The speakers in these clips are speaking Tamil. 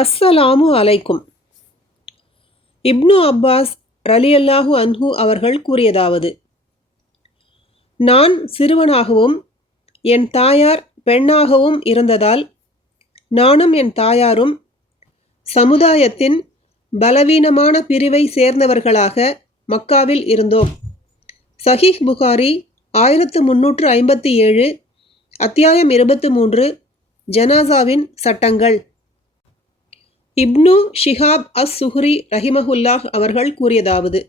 அஸ்ஸலாமு அலைக்கும். இப்னு அப்பாஸ் ரலியல்லாஹு அன்ஹு அவர்கள் கூறியதாவது: நான் சிறுவனாகவும் என் தாயார் பெண்ணாகவும் இருந்ததால் நானும் என் தாயாரும் சமுதாயத்தின் பலவீனமான பிரிவை சேர்ந்தவர்களாக மக்காவில் இருந்தோம். சஹீஹ் புகாரி 1357, அத்தியாயம் 23, ஜனாசாவின் சட்டங்கள். இப்னு ஷிஹாப் அஸ்-சுஹ்ரி ரஹிமஹுல்லாஹ் அவர்கள் கூறியதாவது: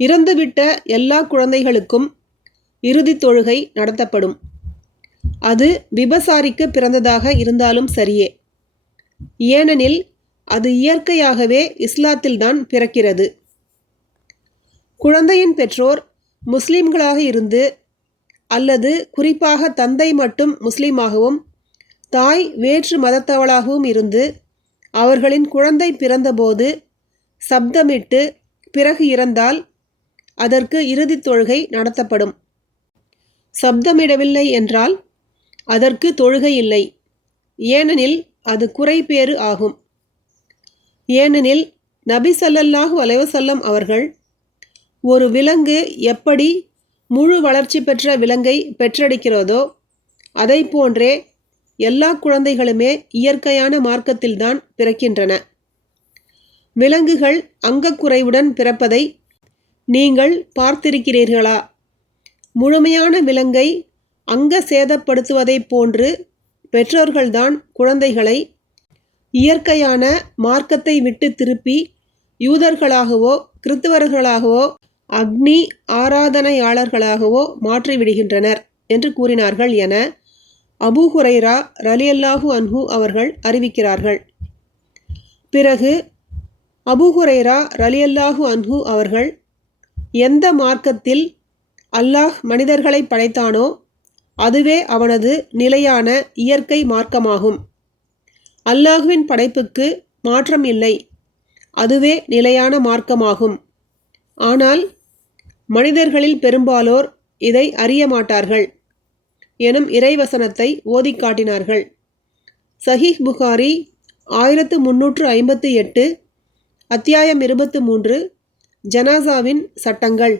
இறந்துவிட்ட எல்லா குழந்தைகளுக்கும் இறுதி தொழுகை நடத்தப்படும். அது விபசாரிக்கு பிறந்ததாக இருந்தாலும் சரியே, ஏனெனில் அது இயற்கையாகவே இஸ்லாத்தில்தான் பிறக்கிறது. குழந்தையின் பெற்றோர் முஸ்லிம்களாக இருந்து அல்லது குறிப்பாக தந்தை மட்டும் முஸ்லிமாகவும் தாய் வேற்று மதத்தவளாகவும் இருந்து அவர்களின் குழந்தை பிறந்தபோது சப்தமிட்டு பிறகு இறந்தால் அதற்கு இறுதி தொழுகை நடத்தப்படும். சப்தமிடவில்லை என்றால் அதற்கு தொழுகை இல்லை, ஏனெனில் அது குறைபேறு ஆகும். ஏனெனில் நபி ஸல்லல்லாஹு அலைஹி வஸல்லம் அவர்கள், ஒரு விலங்கு எப்படி முழு வளர்ச்சி பெற்ற விலங்கை பெற்றெடுக்கிறதோ அதை போன்றே எல்லா குழந்தைகளுமே இயற்கையான மார்க்கத்தில்தான் பிறக்கின்றன. விலங்குகள் அங்கக்குறைவுடன் பிறப்பதை நீங்கள் பார்த்திருக்கிறீர்களா? முழுமையான விலங்கை அங்க சேதப்படுத்துவதைப் போன்று பெற்றோர்கள்தான் குழந்தைகளை இயற்கையான மார்க்கத்தை விட்டு திருப்பி யூதர்களாகவோ கிறிஸ்தவர்களாகவோ அக்னி ஆராதனையாளர்களாகவோ மாற்றிவிடுகின்றனர் என்று கூறினார்கள் என அபூ ஹுரைரா ரலியல்லாஹு அன்ஹு அவர்கள் அறிவிக்கிறார்கள். பிறகு அபூ ஹுரைரா ரலியல்லாஹு அன்ஹு அவர்கள், எந்த மார்க்கத்தில் அல்லாஹ் மனிதர்களை படைத்தானோ அதுவே அவனது நிலையான இயற்கை மார்க்கமாகும். அல்லாஹுவின் படைப்புக்கு மாற்றம் இல்லை, அதுவே நிலையான மார்க்கமாகும். ஆனால் மனிதர்களில் பெரும்பாலோர் இதை அறிய மாட்டார்கள் எனும் இறைவசனத்தை ஓதிக் காட்டினார்கள். சஹீஹ் புகாரி 1358, அத்தியாயம் 23, ஜனாசாவின் சட்டங்கள்.